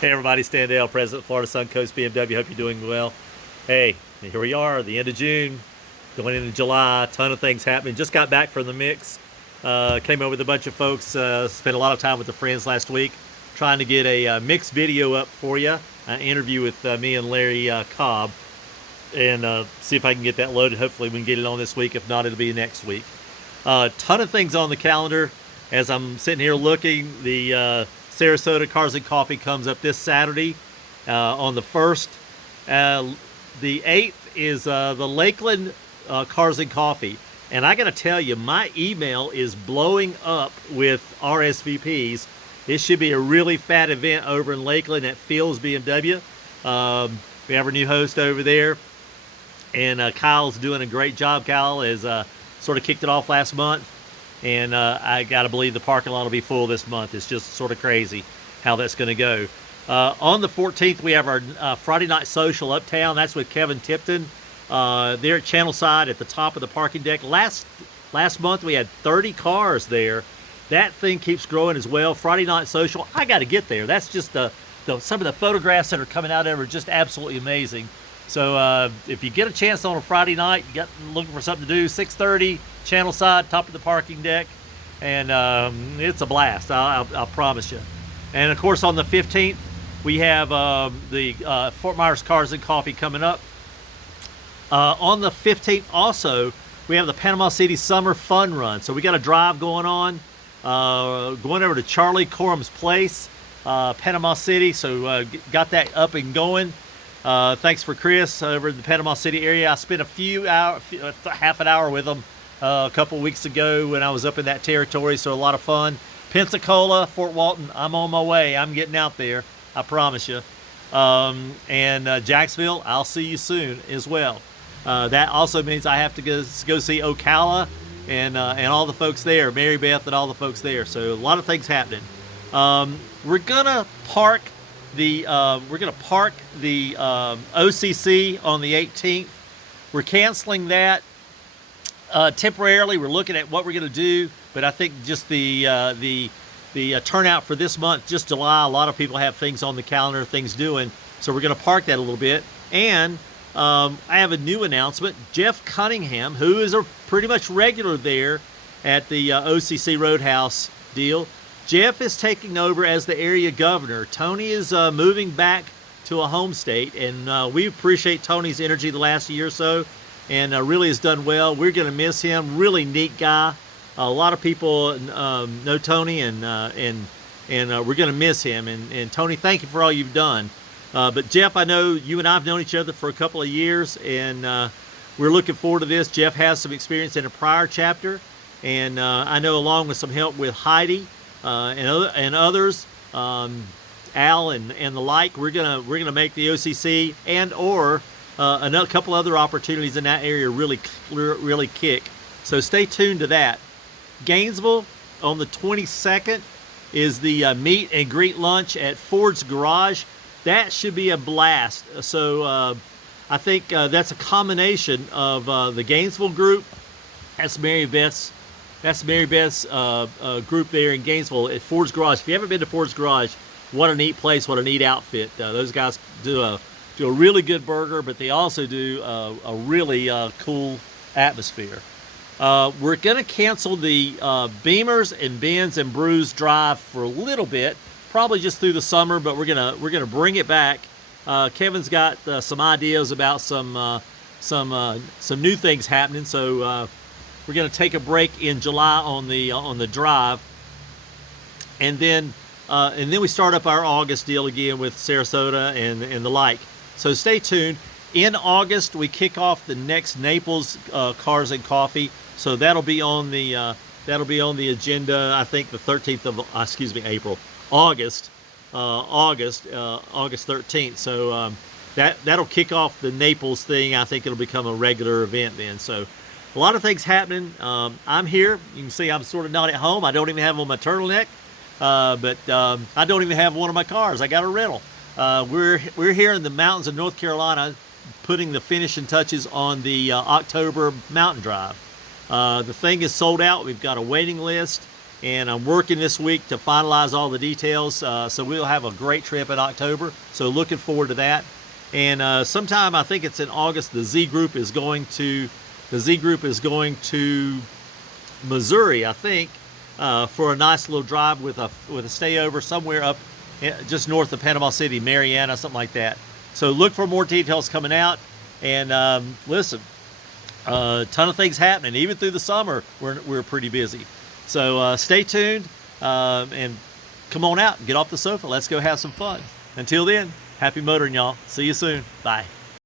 Hey everybody, Stan Dale, President Florida Suncoast BMW. Hope you're doing well. Hey, here we are, the end of June, going into July. Ton of things happening. Just got back from the mix. Came over with a bunch of folks. Spent a lot of time with the friends last week, trying to get a mixed video up for you. An interview with me and Larry Cobb, and see if I can get that loaded. Hopefully we can get it on this week. If not, it'll be next week. Ton of things on the calendar. As I'm sitting here looking, the Sarasota Cars and Coffee comes up this Saturday on the 1st. The 8th is the Lakeland Cars and Coffee. And I got to tell you, my email is blowing up with RSVPs. It should be a really fat event over in Lakeland at Fields BMW. We have our new host over there. And Kyle's doing a great job. Kyle has sort of kicked it off last month. And I got to believe the parking lot will be full this month. It's just sort of crazy how that's going to go. On the 14th, we have our Friday night social uptown. That's with Kevin Tipton. There at Channelside at the top of the parking deck. Last month, we had 30 cars there. That thing keeps growing as well. Friday night social, I got to get there. That's just some of the photographs that are coming out of it are just absolutely amazing. So if you get a chance on a Friday night, you got looking for something to do, 6:30, Channelside, top of the parking deck, and it's a blast. I'll promise you. And of course, on the 15th, we have the Fort Myers Cars and Coffee coming up. On the 15th, also, we have the Panama City Summer Fun Run. So we got a drive going on, going over to Charlie Corum's place, Panama City. So got that up and going. Thanks for Chris over in the Panama City area. I spent half an hour with him a couple weeks ago when I was up in that territory, so a lot of fun. Pensacola, Fort Walton, I'm on my way. I'm getting out there, I promise you. And Jacksonville, I'll see you soon as well. That also means I have to go see Ocala and all the folks there, Mary Beth and all the folks there. So a lot of things happening. We're gonna park the OCC on the 18th. We're canceling that temporarily. We're looking at what we're going to do, but I think just the turnout for this month, just July, a lot of people have things on the calendar, things doing, so we're going to park that a little bit. And I have a new announcement. Jeff Cunningham, who is a pretty much regular there at the OCC Roadhouse deal, Jeff is taking over as the area governor. Tony is moving back to a home state, and we appreciate Tony's energy the last year or so, and really has done well. We're going to miss him. Really neat guy. A lot of people know Tony, and we're going to miss him. And Tony, thank you for all you've done. But Jeff, I know you and I have known each other for a couple of years, and we're looking forward to this. Jeff has some experience in a prior chapter, and I know along with some help with Heidi, and others, Al and the like, we're gonna make the OCC and or another couple other opportunities in that area really kick. So stay tuned to that. Gainesville on the 22nd is the meet and greet lunch at Ford's Garage. That should be a blast. So I think that's a combination of the Gainesville group. That's Mary Beth's group there in Gainesville at Ford's Garage. If you haven't been to Ford's Garage, what a neat place, what a neat outfit. Those guys do a really good burger, but they also do a really cool atmosphere. We're going to cancel the Beamers and Benz and Brews drive for a little bit, probably just through the summer, but we're gonna bring it back. Kevin's got some ideas about some new things happening, so we're going to take a break in July on the drive, and then we start up our August deal again with Sarasota and the like. So stay tuned. In August, we kick off the next Naples Cars and Coffee. So that'll be on the agenda. I think the 13th of August 13th. So that'll kick off the Naples thing. I think it'll become a regular event then. So a lot of things happening. I'm here. You can see I'm sort of not at home. I don't even have on my turtleneck, but I don't even have one of my cars. I got a rental. We're here in the mountains of North Carolina, putting the finishing touches on the October mountain drive. The thing is sold out. We've got a waiting list. and I'm working this week to finalize all the details. So we'll have a great trip in October. So looking forward to that. And sometime, I think it's in August, the Z Group is going to Missouri, I think, for a nice little drive with a stayover somewhere up just north of Panama City, Mariana, something like that. So look for more details coming out. And listen, a ton of things happening. Even through the summer, we're pretty busy. So stay tuned and come on out and get off the sofa. Let's go have some fun. Until then, happy motoring, y'all. See you soon. Bye.